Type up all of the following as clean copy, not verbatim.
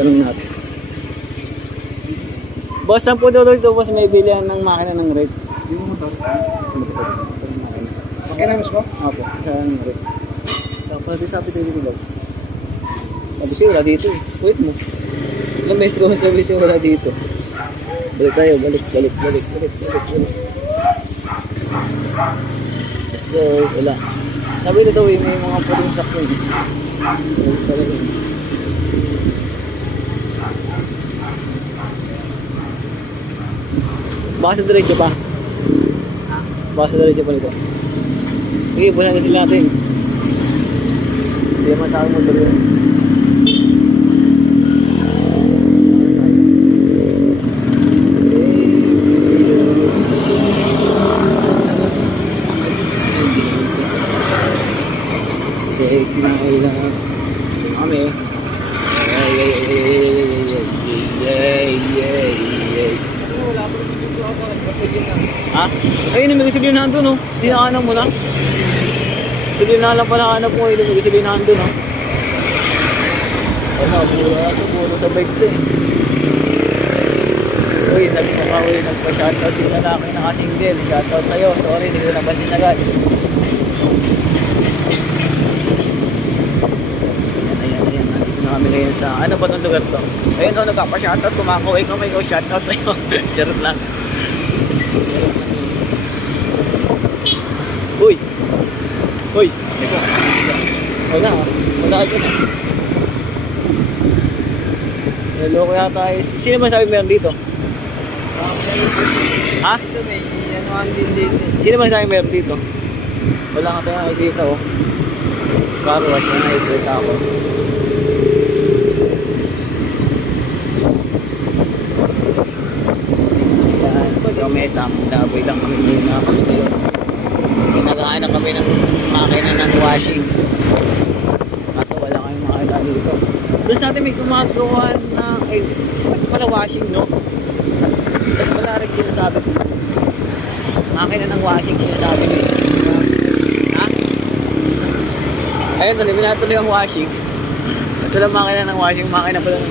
Tanong natin. Boss, saan po daw dito boss may bilihan ng makina ng rate? Yung motor. Motor makina. Makina mismo? Opo, saan ng rate? Tapos di sabi tayo dito daw. Sabi siya wala dito eh. Wait mo. Ilang beses ko sabi siya wala dito. Balik tayo, balik. Let's go, wala. Sabi dito daw eh, may mga puling sakto eh. Balik talaga eh. Baka sa diretso pa. Baka sa diretso pa nito. Sige, busan natin natin. Hindi naman tawag mo tuloy. Sige, kinakailangan kami. Ha? Ayun, may gasolinahan doon, no? Dinaanan mo na. Gasolinahan lang pala hanap mo, may gasolinahan doon, no? Ano, puro sa bike to, eh. Uy, nagpa-shoutout yung lalaki naka-single. Shoutout sa'yo. Sorry, hindi ko napansin agad. Ayan. Nandito na kami ngayon sa, ano ba itong lugar to? Ayun, no, nagpa-shoutout. Kumakaway ko, may shoutout sa'yo. Charot lang. Uy! Wala ka na. Naloko yata eh. Sino ba sabi meron dito? Ha? Ito may anuhan din dito. Sino ba sabi meron dito? Wala ka tayo nakikita oh. Car wash na nakikita ako. Kami laboy lang kami muna kasi ngayon ginagahan na kami ng makina ng washing kaso wala kayong makita dito. Doon sa atin may gumagawa na pala washing, no? Ito pala rin sinasabi ko makina ng washing sinasabi ko ha? Ayun, tuloy binatuloy ang washing. Ito lang makina ng washing, makina pala ng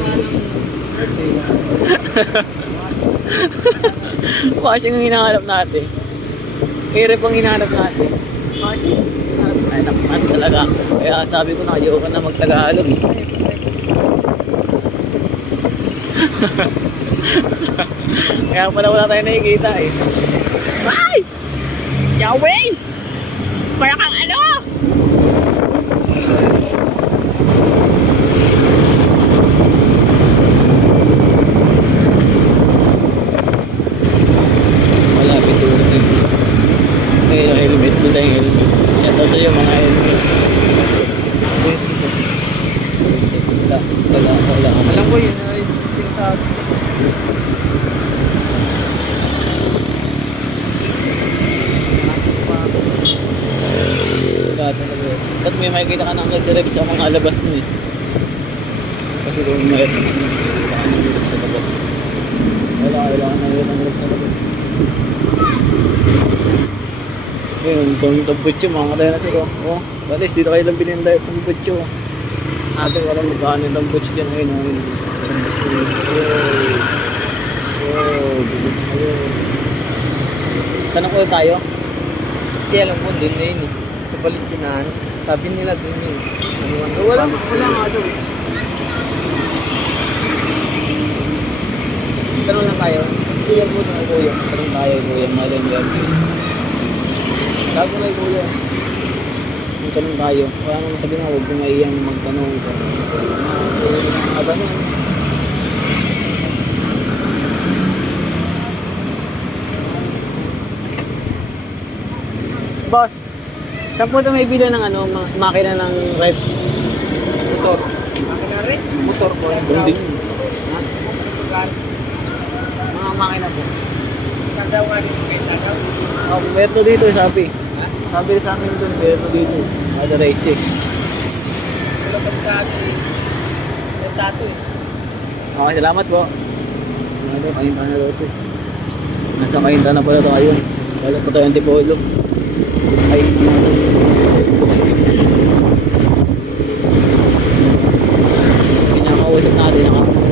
washing ang hinahanap natin. Hirap ang hinahanap natin. Washing. Ay, naman talaga. Kaya sabi ko na, ayoko na mag-Tagalog eh. Kaya pala wala tayong nakikita eh. Ay! Yahweh! Kaya kang ano? Helmet mo tayong helmet. Shoutout sa'yo mga helmet. Wala. Alam ko yun na sinasabi. Ba't may makikita ka ng nag-direct sa mga labas mo eh. Kasi kung may makikita ka ng direct sa labas. Wala ka ng direct sa labas. Ngayon, itong tambutso, mga katayo na sila. Oh, at least dito kayo lang bininda yung tambutso. Ating walang magkano yung tambutso dyan ngayon. Tanong ko tayo? Kaya alam ko din ngayon eh. Sa Balitinan, sabi nila din eh. Wala nga daw eh. Tanong lang tayo. Kuya po na kuya. Tanong tayo kuya. Malang yan. Sabi na kuya. Magtanong tayo. Wala naman sabi nga huwag kong maiyang magtanong. Aba na. Boss, saan po ito may bila ng ano, makina ng rep? Motor. Makina rin? Motor ko. Hindi. Mga makina po. Kagaw nga rin kita daw. Oh, meron dito sabi. Sabi sa amin doon, meron dito. Ada Reche. Wala pa sa akin eh. May tato eh. Okay, salamat po. Ano, kainta na dito. Nasa kainta na pala tayo. Wala pa tayo antipolo. Ay, pinakausap natin ako.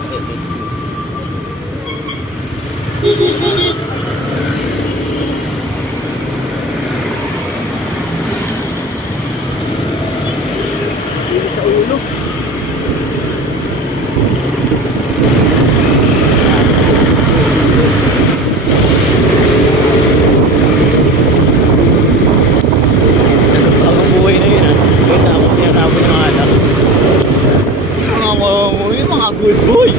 edit. Sa ulo. Ang buhay na yun, ha? Kaya ako tinatapon yung alak. Yung mga good boy.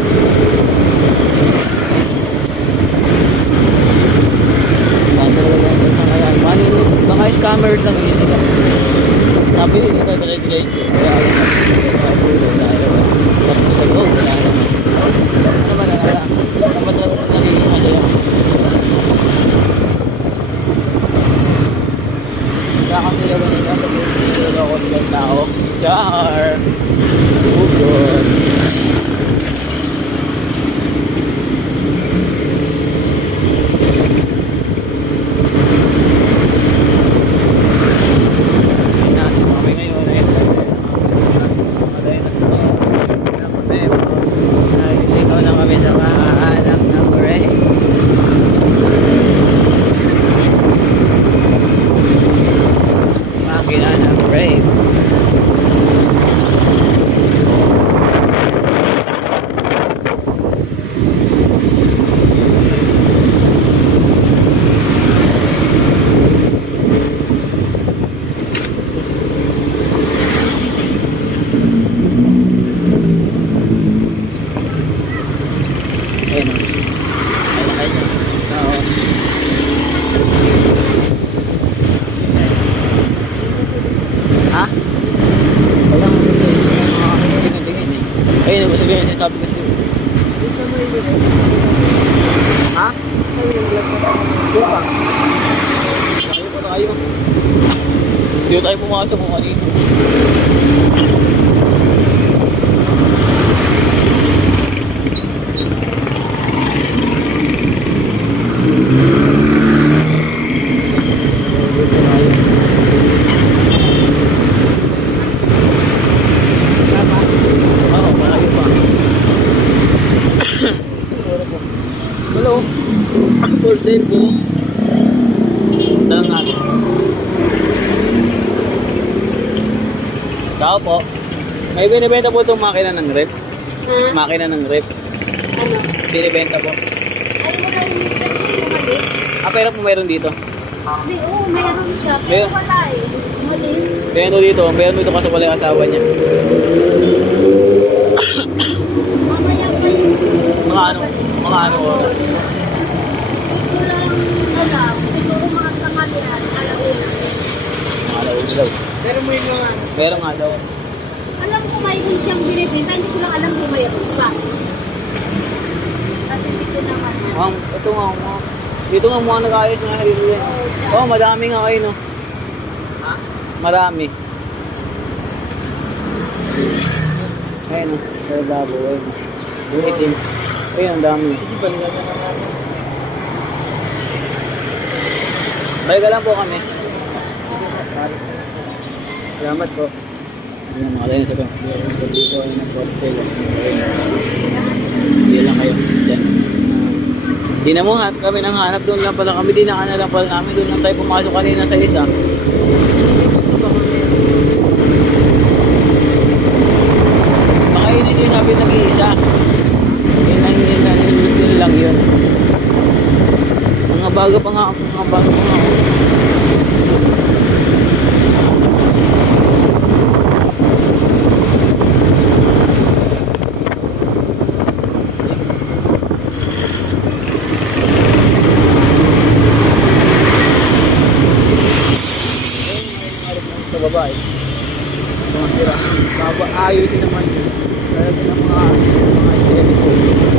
Baka scammers lang yun sila. Sabi yun, ito diretso. Kaya ako tapos sa loob, wala naman. Ano ba nalala? Ano ba talaga nagiging masaya? Nakakasiyawan nila sa pinag ako nilang tao. Char! Bukod! Ayun, gusto ko yung sinasabi ko sa'yo. Ha? Buka. Ayaw ko tayo. Hindi tayo pumasok kung kanino. Hello. For sale po. Dalang natin. Tao po. May binibenta po itong makina ng rep. Makina ng rep. Ano? Binibenta po. Ay, mo kayo mister ko umalis? Pero po meron dito. Hindi, oo, meron siya. Pero Meron. wala eh. Umalis. Meron dito kasi wala yung asawa niya. Mamaya pa yun. Mga ano oras. Ito lang alam. Siguro mga tanghalian. Alauna. Alauna daw. Pero mo yung mga Meron nga daw. Alam ko mayroon siyang binibenta. Hindi ko lang alam kung mayroon pa. Kasi hindi ko naman. Ito nga, dito nga mga nag-ayos na dito yan. Oh, madami nga kayo, no? Ha? Marami. Ayun, no? Sa babo, ayun. Yung itim. Ayun, ang dami. Sige ba nila naman natin? Balik lang po kami. Salamat po. Ayun, mga kayo sa ito. Dito ay nag-port sale. Hindi lang kayo. Diyan. Di na mo kami nang hanap doon lang pala kami. Di na lang pala kami. Doon lang tayo pumasok kanina sa isa. Baka yun yung sinabi nag-iisa. Yun lang yun. Mga bago pa nga. Mga bago pa nga. Sa babae. Mga sira. Ayusin naman yun. Kaya ng mga estilo.